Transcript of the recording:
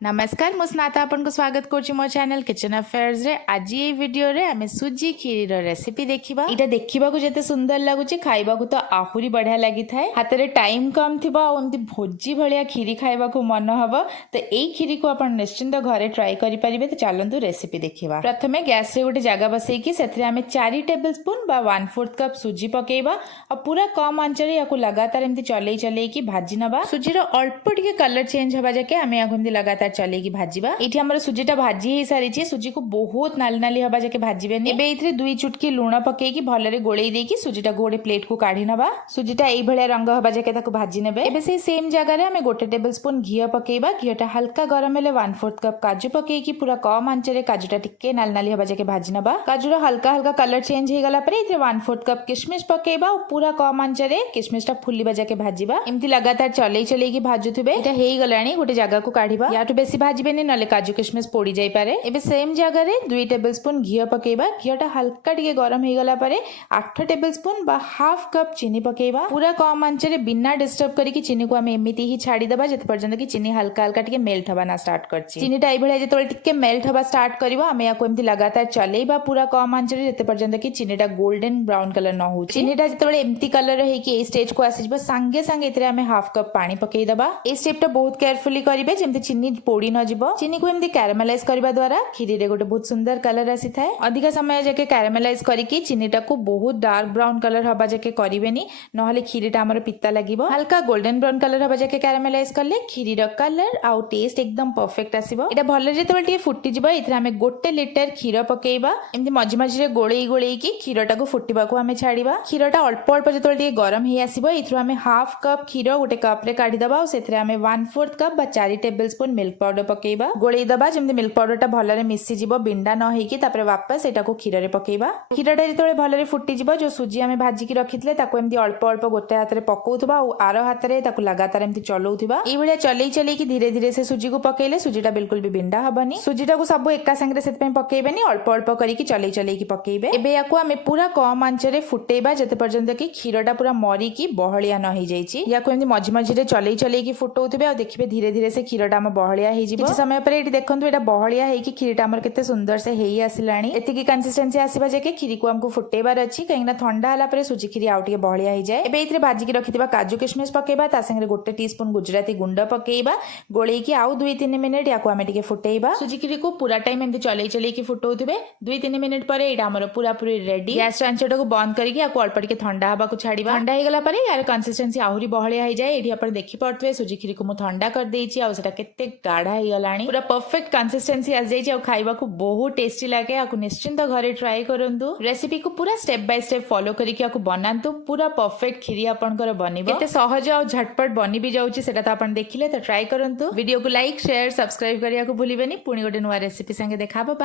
नमस्कार मु स्नाता आपन को स्वागत करछि मो चैनल किचन अफेयर्स रे। आज ये वीडियो रे हमें सुजी खीर रो रेसिपी देखिबा। इटा देखिबा को जते सुंदर लागुछि खाइबा को तो आहुरी बढ़िया लागि थाए। हातरे टाइम कम थिबा आ ओंती भोजी भलिया खीरी खाइबा को मन हबो तो एई खीरी को अपन निश्चिंत घरे ट्राई करि परिबे। तो चलंतु रेसिपी देखिबा। प्रथमे गैस रे गोटे जगह बसई कि सेथरे हमें 4 टेबलस्पून बा 1/4 कप सुजी पकेइबा और पूरा कम आंच रे याको लगातार एमती चलई चलई कि भाजी नबा। सुजी रो अल्प टिके कलर चेंज हबा जाके हमें याको एमती लगातार चलेगी भाजीबा। एठी हमर सुजीटा भाजी हे सारी छी। सुजी को बहुत नाली नाली हबा जाके भाजीबेनी। एबे इथरे 2 चुटकी लूण पकेकी भलरे गोळेई देकी सुजीटा गोटे प्लेट को काढी नबा। सुजीटा एई भलिया रंग हबा जाके ताको भाजी नेबे। एबे से सेम जगह रे हमें 1 टेबलस्पून घी पकेइबा। घीटा हल्का गरम हेले 1/4 कप काजू पकेकी पूरा कम आंच रे काजूटा टिके नाली नाली हबा जाके भाजी नबा। काजूरा हल्का हल्का कलर चेंज हे गला परे इथरे 1/4 कप किशमिश पकेइबा और पूरा कम आंच रे किशमिशटा फुलिबा जाके भाजीबा। एमती लगातार चलेई चलेई की भाजुथुबे। एटा हेई गलाणी गोटे जगह को काढीबा। याटु बेसी भाजीबेनी नले काजू किशमिश पोड़ी जाई पारे। एबे सेम जगह रे 2 टेबलस्पून घी पकेइबा। घीटा हल्का टिके गरम हे गला परे 8 टेबलस्पून बा हाफ कप चीनी पकेइबा। पूरा कम आंच रे बिना डिस्टर्ब करिकि चीनी को हमें एमिति ही छाड़ी देबा जते पर्यंत कि चीनी हल्का हल्का टिके मेल्ट हबा ना स्टार्ट करछि। चीनीटा एई भलिया जते टिके मेल्ट हबा स्टार्ट करिवो हमें याको एमति लगातार चलेइबा पूरा कम आंच रे जते पर्यंत कि चीनीटा गोल्डन ब्राउन कलर न हो। चीनीटा जते एमति कलर हे कि ए स्टेज को आसीबा संगे संगे इतरे हमें हाफ कप पानी पकेइ देबा। ए स्टेपटा बहुत केयरफुली करिवे जेमति चीनी पोड़ी न जिवो। चीनी को एमति कैरामेलाइज करबा द्वारा खीरी रे गोटे बहुत सुंदर कलर आसी थाए। अधिक समय जाके कैरामेलाइज करिकि चीनीटा को बहुत डार्क ब्राउन कलर हबा जाके करिवेनी नहले खीरीटा हमर पित्ता लागिवो। हल्का गोल्डन ब्राउन कलर हबा जाके कैरामेलाइज करले खीरी रो कलर आउ टेस्ट एकदम परफेक्ट आसीबो। एटा भले जेतेबे टिके फुटी जिवो इथरे हमें 1 लीटर खीर पकेइबा। एमति मझी मझी रे गोळेई गोळेई कि खीरटा को फुटीबा को हमें छाड़ीबा। खीरटा अल्प अल्प जेतेबे टिके गरम हे आसीबो इथरो हमें हाफ कप खीर गोटे कप रे काढी दबा और सेथरे हमें 1/4 कप बा 4 टेबलस्पून मिल्क पाउडर पकेइबा। गोळेई दबा जेमति मिल्क पाउडरटा भलरे मिसी जिवो बिंडा न हेकी तापरे वापस एटा को खीर रे पकेइबा। खीरटा जेतेबे भलरे फुटी जिवो जो सुजी हमें भाजी की रखितले ताको एमति अल्प अल्प गोटे हाथ रे पकौथबा और आरो हाथ रे ताको लगातार एमति चलौथबा। एई भलिया चलेई चलेई कि धीरे धीरे से सुजी को पकेइले सुजीटा बिल्कुल भी बिंडा हबनी। सुजीटा को सब एका संगे सेत पे पकेइबेनी अल्प अल्प करिकि चलेई चलेई कि पकेइबे। एबे याको हमें पूरा कम आंच रे फुटेइबा जते पर्यंत कि खीरटा पूरा मरी की बहलिया न हे जाईची। याको एमति मझी मझी रे चलेई चलेई कि फुटौथबे और देखिबे धीरे धीरे से खीरटा हम बहलिया हे जिवो। किछ समय परे एटी देखंतु एटा बहलिया हे कि खीरटा हमर केते सुंदर से हेई आसिलाणी। एतिकी कंसिस्टेंसी आसीबा जे के खीरी को हमको फुटेबार अछि कहिना ठंडा हला परे सुजी खीरी आउ टिके बहलिया हे जाय। एबे इतरे भाजी की रखितबा काजू किशमिश पकेइबा ता संगे 1 टीस्पून गुजराती गुंड पकेइबा। गोळेई की आउ 2-3 मिनिट याको हमें टिके फुटेइबा। सुजी खीरी को पूरा टाइम एमति चलेई चलेई कि फुटौथबे। 2-3 मिनिट परे एटा हमर पूरा पूरी रेडी। गैस आंचटा को बंद करिकि याको अल्प टिके ठंडा हबा को छाड़ीबा। ठंडा हे गला परे यार कंसिस्टेंसी आहुरी बहलिया हे जाय। एठी आपण देखि पड़तवे सुजी खीरी को मु ठंडा कर देइची आ सेटा केते गाढ़ा हे गलाणी। पूरा परफेक्ट कंसिस्टेंसी आ जाइची आ खाइबा को बहुत टेस्टी लागे। आपको निश्चिंत घरे ट्राई करंतु। रेसिपी को पूरा स्टेप बाय स्टेप फॉलो करिकि आपको बनांतु। पूरा परफेक्ट खीरी आपनकर बनिबो। केते सहज आ झटपट बनि भी जाउची सेटा त आपण देखिले तो ट्राई करंतु। वीडियो को लाइक शेयर सब्सक्राइब करिया को भूलिबेनी। पुणी गोटे नुवा रेसिपी संगे देखाबो। बाय।